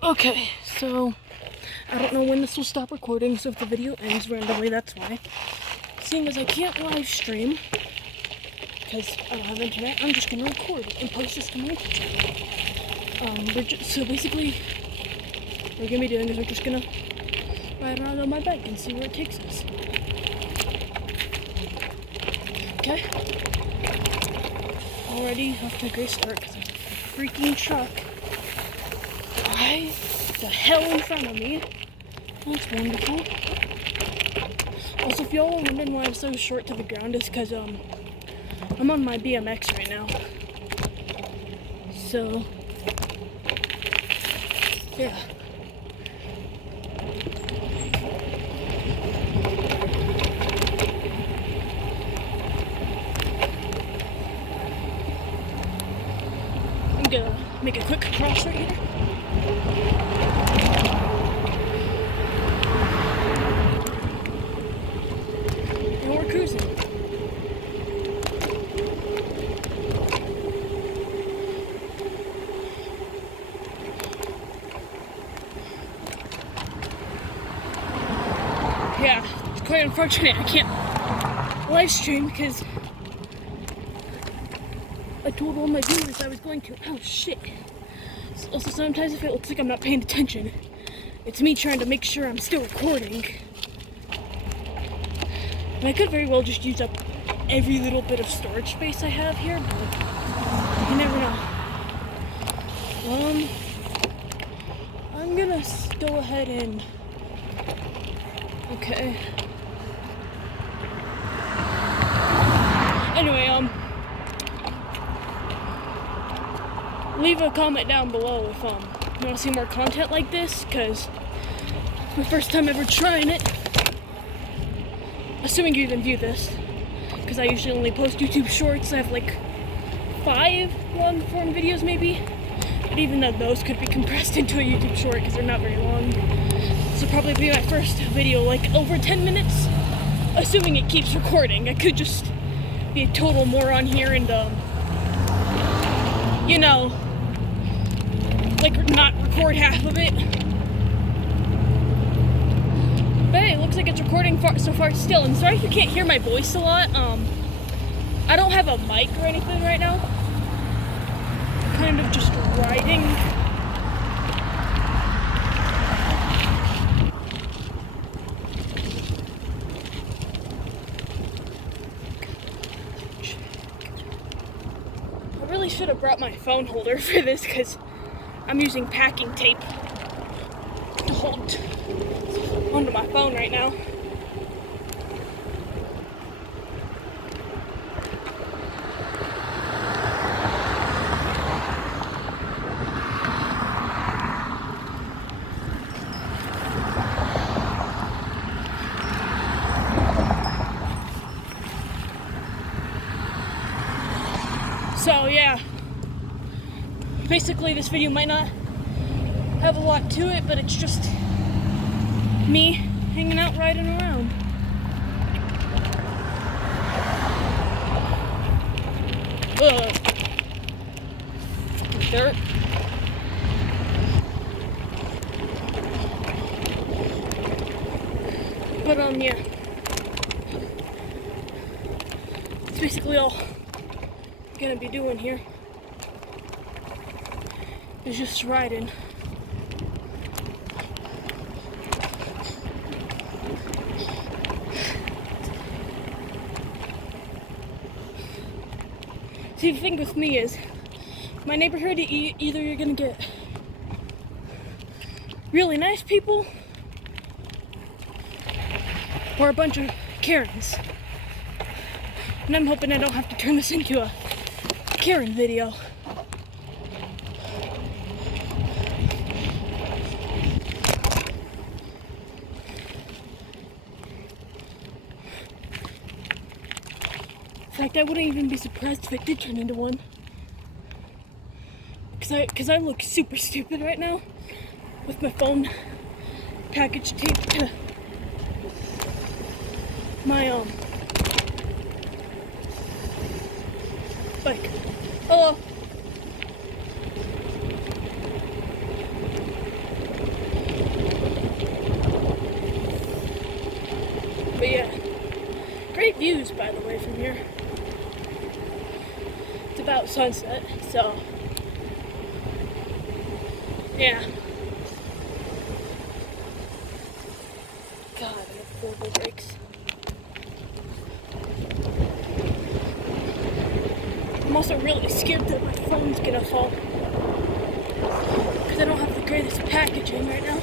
Okay, so I don't know when this will stop recording, so if the video ends randomly, that's why. Seeing as I can't live stream, because I don't have internet, I'm just going to record it and post this to my YouTube channel. So basically, what we're going to be doing is we're just going to ride around on my bike and see where it takes us. Okay? Already off to a great start, because there's a freaking truck right the hell in front of me. That's wonderful. Also, if y'all are wondering why I'm so short to the ground, is because I'm on my BMX right now. So yeah. I'm gonna make a quick cross right here. And we're cruising. Yeah, it's quite unfortunate I can't live stream because I told all my viewers I was going to. Oh shit. Also, sometimes if it looks like I'm not paying attention, it's me trying to make sure I'm still recording. And I could very well just use up every little bit of storage space I have here, but you never know. I'm gonna go ahead and... Okay. Anyway, leave a comment down below if you want to see more content like this, because it's my first time ever trying it. Assuming you even view this, because I usually only post YouTube shorts. I have like 5 long-form videos maybe, but even though those could be compressed into a YouTube short because they're not very long. This will probably be my first video like over 10 minutes, assuming it keeps recording. I could just be a total moron here and you know, like not record half of it. But hey, it looks like it's recording so far still. And sorry if you can't hear my voice a lot. I don't have a mic or anything right now. I'm kind of just riding. I really should have brought my phone holder for this because I'm using packing tape to hold onto my phone right now. So yeah, basically this video might not have a lot to it, but it's just me hanging out, riding around. Dirt. But yeah, that's basically all I'm gonna be doing here. Is just riding. See, the thing with me is, my neighborhood, either you're gonna get really nice people or a bunch of Karens. And I'm hoping I don't have to turn this into a Karen video. In fact, I wouldn't even be surprised if it did turn into one. Cause I look super stupid right now with my phone package taped to my bike. Hello. Great views, by the way, from here. It's about sunset, so yeah. God, I have horrible brakes. I'm also really scared that my phone's gonna fall because I don't have the greatest packaging right now.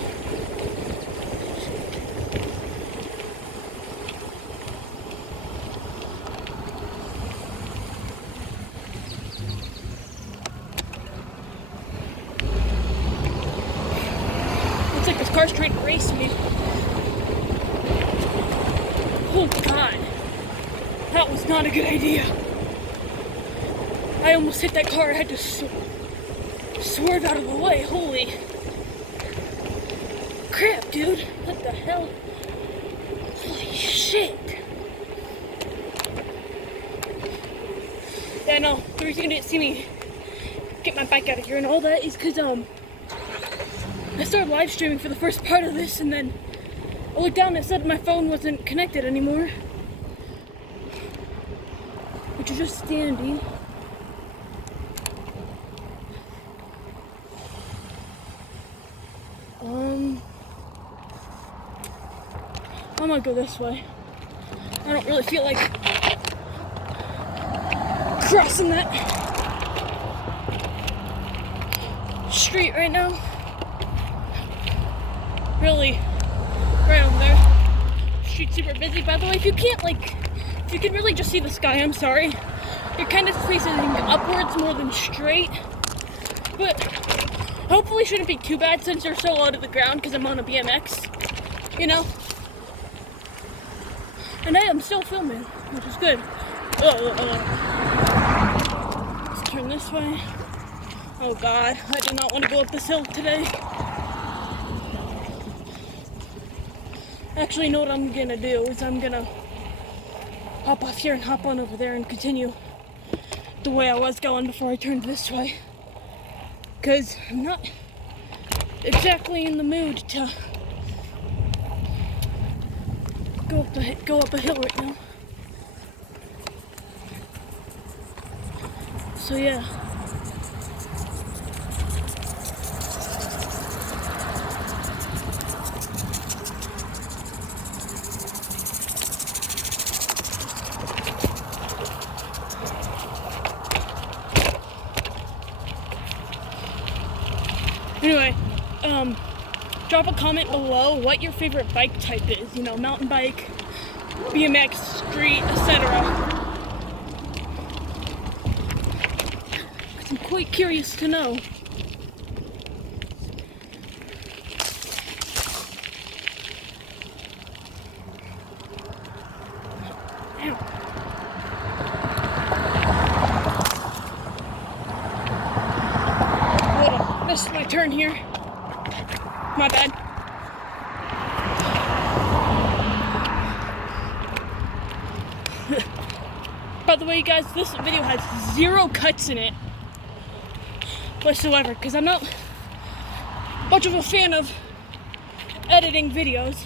Looks like this car's trying to race me. Oh God, that was not a good idea. I almost hit that car. I had to swerve out of the way. Holy crap, dude. What the hell? Holy shit. Yeah, no, the reason you didn't see me get my bike out of here and all that is because, I started live streaming for the first part of this, and then I looked down and it said my phone wasn't connected anymore. Which is just dandy. I'm gonna go this way. I don't really feel like crossing that street right now. Really, around there. Street's super busy. By the way, if you can really just see the sky, I'm sorry. You're kind of facing upwards more than straight. But hopefully shouldn't be too bad since they're so low to the ground because I'm on a BMX, you know? And I am still filming, which is good. Let's turn this way. Oh God, I do not want to go up this hill today. Actually, you know what I'm gonna do is I'm gonna hop off here and hop on over there and continue the way I was going before I turned this way. Because I'm not exactly in the mood to go up a hill right now. So yeah. Anyway, drop a comment below what your favorite bike type is. You know, mountain bike, BMX, street, etc. I'm quite curious to know. Ow. Missed my turn here. My bad. By the way, you guys, this video has 0 cuts in it whatsoever because I'm not much of a fan of editing videos.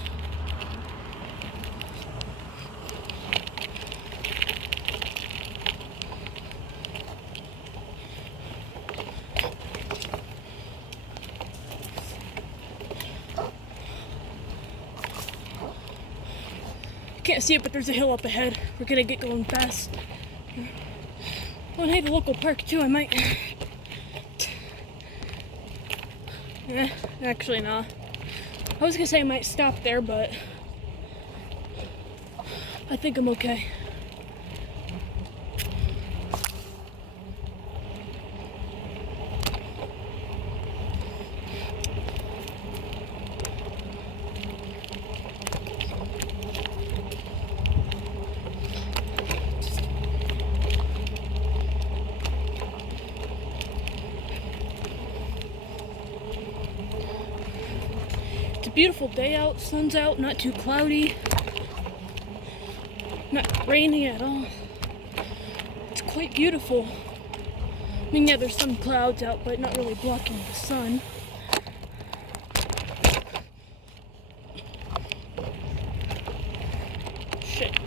Can't see it, but there's a hill up ahead. We're gonna get going fast. Oh, and hey, the local park too. I might. Actually, nah. I was gonna say I might stop there, but I think I'm okay. Beautiful day out, sun's out, not too cloudy, not rainy at all. It's quite beautiful. I mean, yeah, there's some clouds out, but not really blocking the sun. Shit.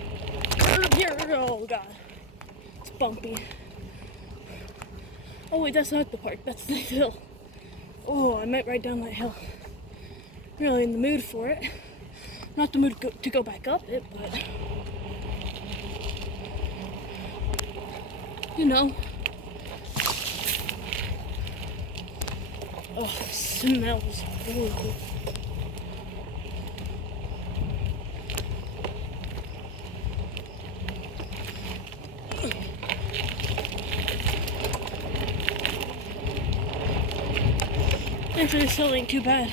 Oh god, it's bumpy. Oh wait, that's not the park, that's the hill. Oh, I might ride down that hill. Really in the mood for it. Not the mood to go back up it, but you know. Oh, it smells horrible. Actually, this hill ain't too bad.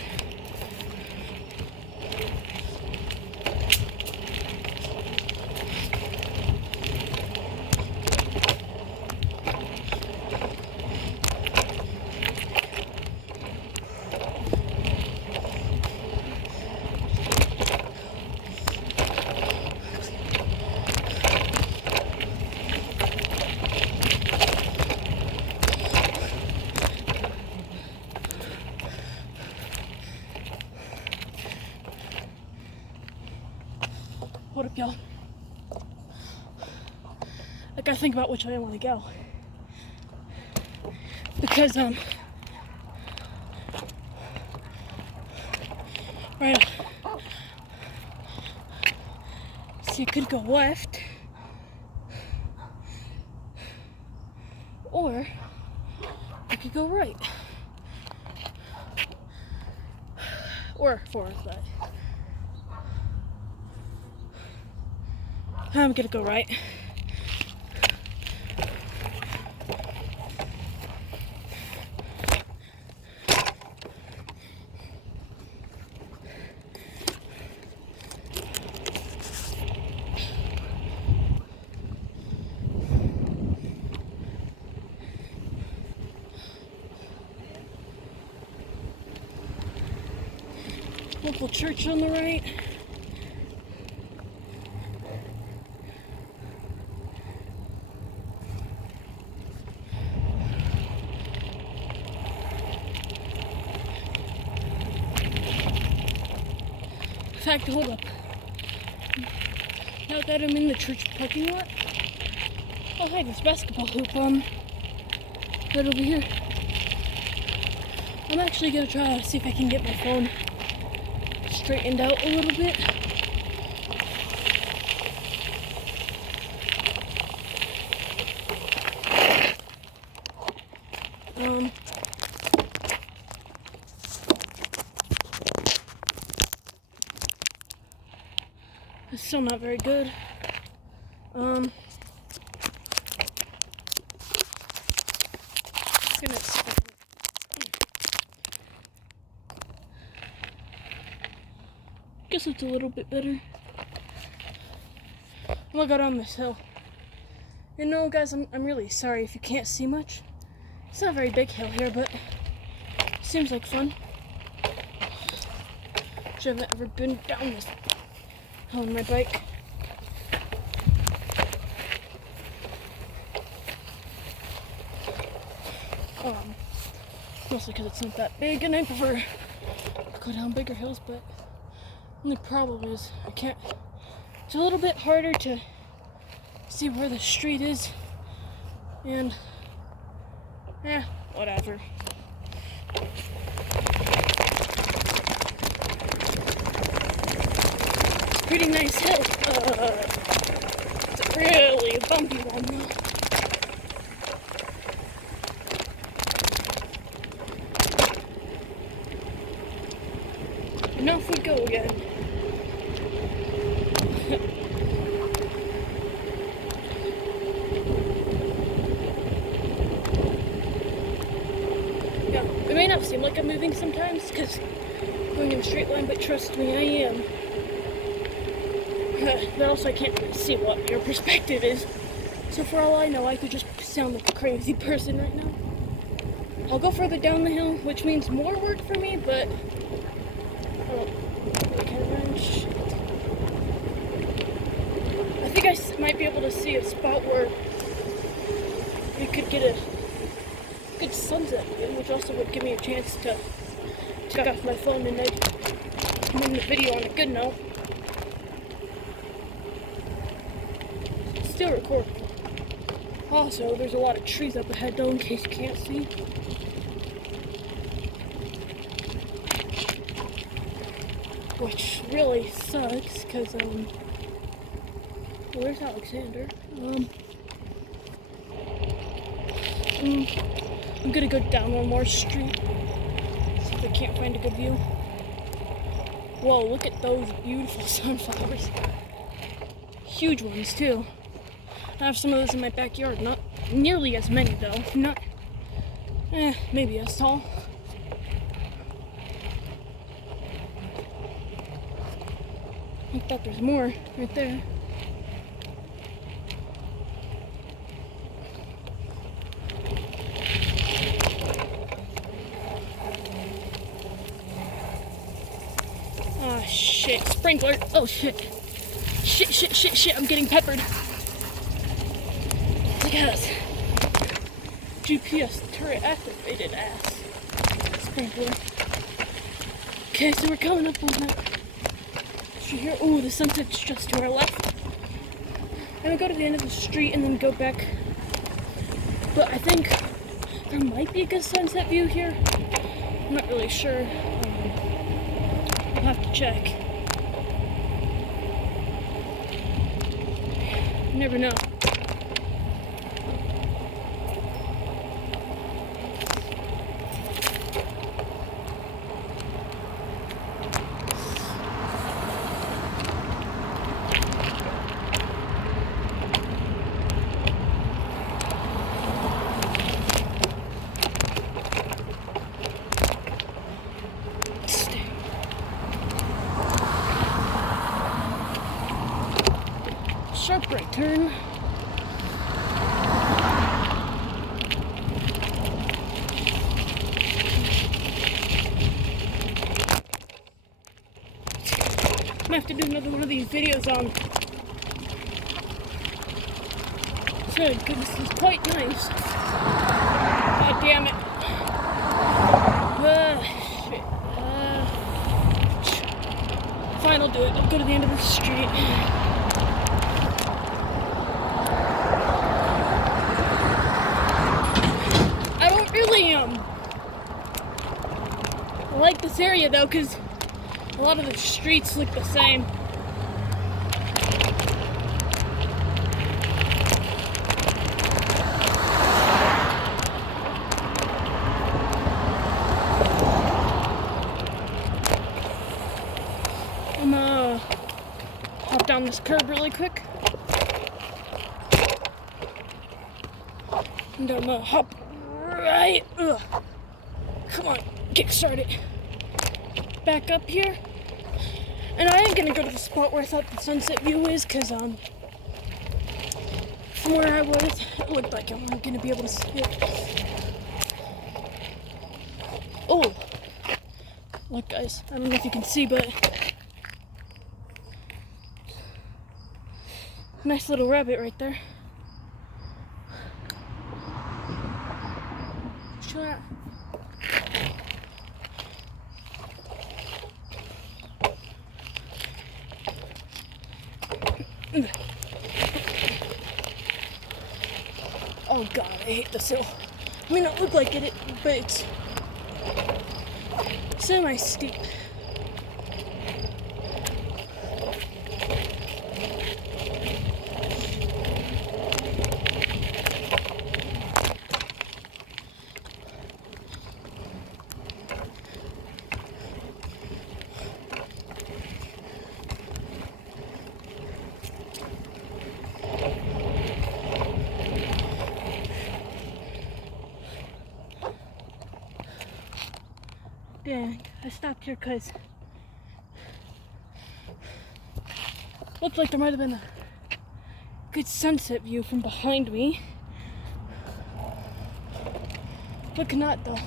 What up, y'all? I gotta think about which way I want to go. Because, right, see, I could go left, or I could go right, or forward, but I'm gonna go right. Local church on the right. In fact, hold up. Now that I'm in the church parking lot, oh hey, this basketball hoop right over here. I'm actually gonna try to see if I can get my phone straightened out a little bit. It's still not very good. Guess it's a little bit better. I'm gonna go down this hill. You know, guys, I'm really sorry if you can't see much. It's not a very big hill here, but it seems like fun. I haven't ever been down this hill on my bike. Mostly because it's not that big, and I prefer to go down bigger hills, but only problem is it's a little bit harder to see where the street is, and whatever. Pretty nice hill. It's a really bumpy one though. And off we go again. Yeah, it may not seem like I'm moving sometimes because I'm going in a straight line, but trust me, I am. But also I can't really see what your perspective is. So for all I know, I could just sound like a crazy person right now. I'll go further down the hill, which means more work for me, but I think I might be able to see a spot where we could get a good sunset in, which also would give me a chance to take off my phone and end the video on a good note. still recording. Also, there's a lot of trees up ahead though, in case you can't see. Which really sucks, because, well, where's Alexander? I'm gonna go down one more street, see if I can't find a good view. Whoa, look at those beautiful sunflowers. Huge ones, too. I have some of those in my backyard. Not nearly as many, though. Not, maybe as tall. I thought there's more right there. Ah, shit. Sprinkler. Oh, shit. Shit. I'm getting peppered. Yes. GPS turret activated ass. Sprinkler. Okay, so we're coming up on that. Here. Oh, the sunset's just to our left. And we go to the end of the street and then go back. But I think there might be a good sunset view here. I'm not really sure. I'll have to check. You never know. Sharp right turn. I have to do another one of these videos on good, because this is quite nice. God damn it. Shit. Fine, I'll do it. I'll go to the end of the street. I like this area though, because a lot of the streets look the same. I'm gonna hop down this curb really quick. And I'm gonna hop right. Come on, kickstart it. Back up here. And I am gonna go to the spot where I thought the sunset view is, because from where I was, it looked like I'm gonna be able to see it. Oh, look guys, I don't know if you can see, but nice little rabbit right there. Sure. Oh god, I hate this hill. I mean, it looked like it, but it's semi-steep. Dang, I stopped here because looked like there might have been a good sunset view from behind me. But not though.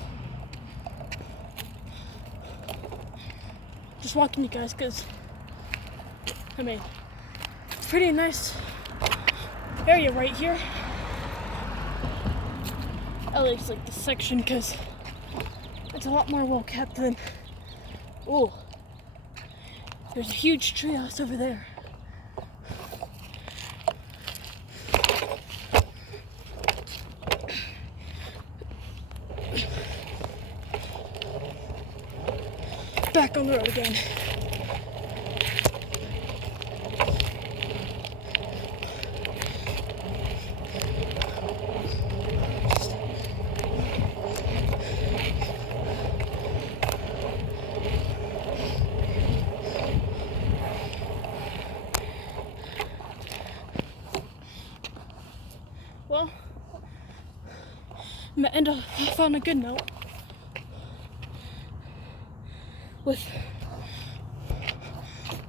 Just walking you guys because, I mean, pretty nice area right here. At least like this section, because it's a lot more well kept than. Oh, there's a huge treehouse over there. back on the road again. Well, I'm gonna end off on a good note with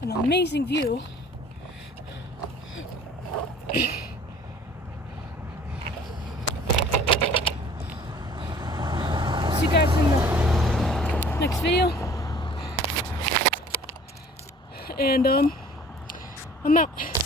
an amazing view. See you guys in the next video. And I'm out.